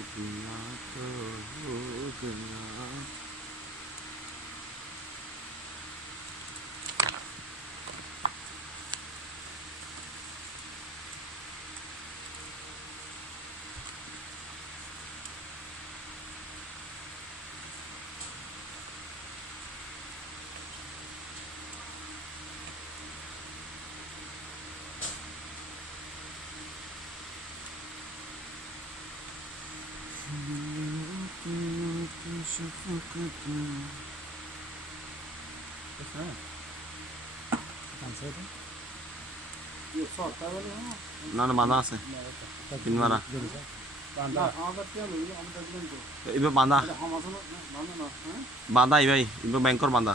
Hadi NATO, Hadi NATO. দুনিয়া তো দুনিয়া না না বাঁধা আছে তিন মারা এবার বাঁধা বাঁধা এবার এবার ব্যাংকর বাঁধা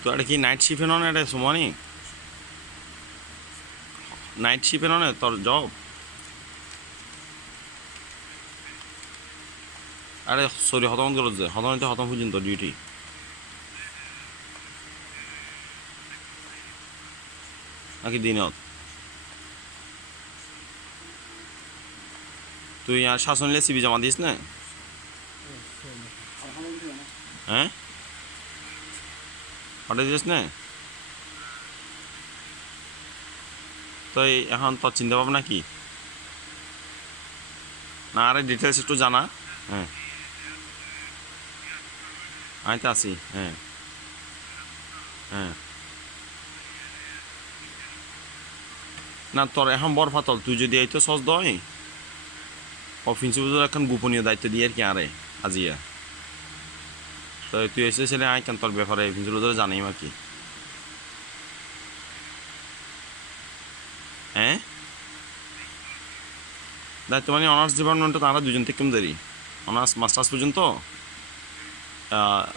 তো এটা কি নাইট শিফে নন এটা সুমনি? নাইট শিফে নন তোর জব আরে সরি হতম করো যে হতম হইতে হতম পর্যন্ত ডিউটি নাকি দিনত? তুই আর শাসন লিয়ে সিবি জমা দিস না? হ্যাঁ? পাঠিয়ে দিস না? তো এখন তোর চিন্তা ভাবনা কি? না, আরে ডিটেলস একটু জানা। হ্যাঁ। আমি তো আছি হ্যাঁ। হ্যাঁ। না, তোর এখন বর ফাতল, তুই যদি এই তো সস দয় অফিসে এখন গোপনীয় দায়িত্ব দিয়ে আর কি আরে আজিয়া তো তুই এসেছিলে আয়, কেন তোর ব্যাপারে অফিসে জানাই আর কি? হ্যাঁ? দায়িত্ব মানে অনার্স ডিপার্টমেন্টে তারা দুজন থেকে কেমন দেরি? অনার্স মাস্টার্স পর্যন্ত?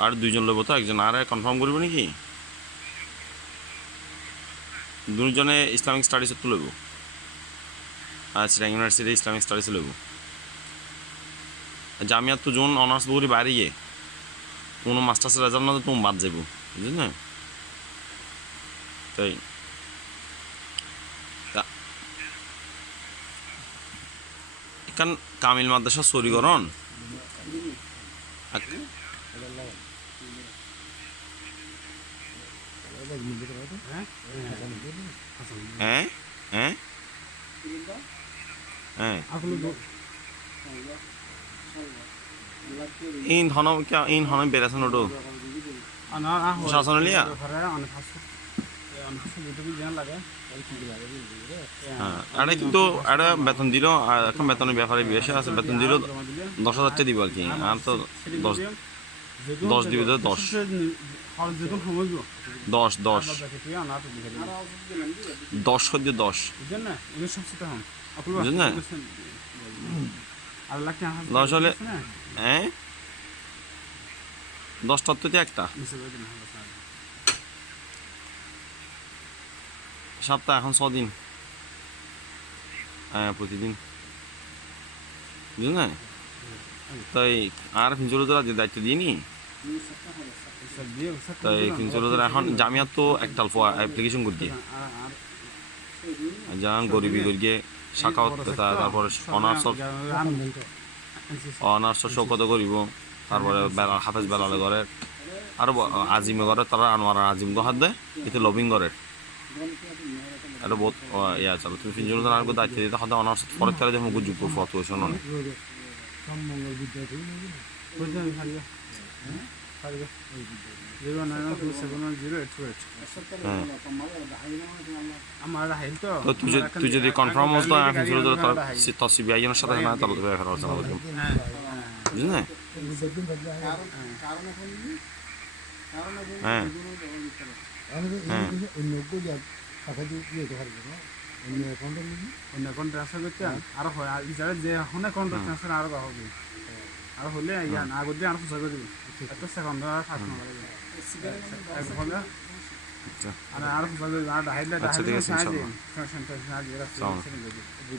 আর দুইজন লব তো একজন আর কনফার্ম করব নাকি? দুজনে ইসলামিক স্টাডিজত তো লব আচ্ছা ইউনিভার্সিটি ইসলামিক স্টাডিজ লব জামিয়াত তো যোন অনার্স বগুড়ি বাইরে গিয়ে। কোনো মাস্টার্সের রেজাল্ট না তুমি বাদ যাব না তাই। এখান কামিল মাদ্রাসা সরিগরণ হ্যাঁ? হ্যাঁ? হ্যাঁ? ইন হন ইন হন বেরাসন ওটো শাসন লিয়া? কি এটা কিন্তু এটা বেতন দিল আর এখন বেতনের ব্যাপারে বেশি আছে বেতন দিল দশ হাজার টাকা দিব আর কি আর তো দশ দশ দিবে তো দশ। দশ দশ দশ সদ্য দশ কি দশ হলে- হ্যাঁ? দশটার তো একটা? সপ্তাহ, এখন ছদিন। হ্যাঁ প্রতিদিন। বুঝলেন? তাই আর ফিঞ্চুর তো রাজ্যের দায়িত্ব দিইনি? তাই ফিনসুলদের এখন জামিয়াত তো একটাল অ্যাপ্লিকেশন করি আর আর যেমন গরিবি করিয়ে শাখাওত তারপরে অনার্স অনার্স শৌকত করিব, তারপরে বেলা হাফেজ বেলালে করে আর আজিমে করে তারা আনোয়ার আজিম গহাত দেয়, এতে লবিং করে। এটা বহুত ইয়া তুমি ফিনজুল দায়িত্ব দিতে, হতে অনার্স পরে তারা যেমন গুজু করব, অত শোনো না হারিয়ে হ্যাঁ তো। তো তুই যদি তুই যদি কনফার্ম হতো আমি ফিনজুলদের তার তোর সিবিআইয়ের সাথে না তাহলে তো ব্যাপার আলোচনা হ্যাঁ বুঝলি? হ্যাঁ। হ্যাঁ। অন্য কোন ট্রান্সফার করতে আর হয়। আর যে হনে কোন ট্রান্সফার আর হবে আর হলে না করতে আর ফুসা করে দিবি। এত সেকেন্ড আর ফার্স্ট নম্বর এক হলে আচ্ছা আর আর ফুসা করে আর হাইলে আচ্ছা,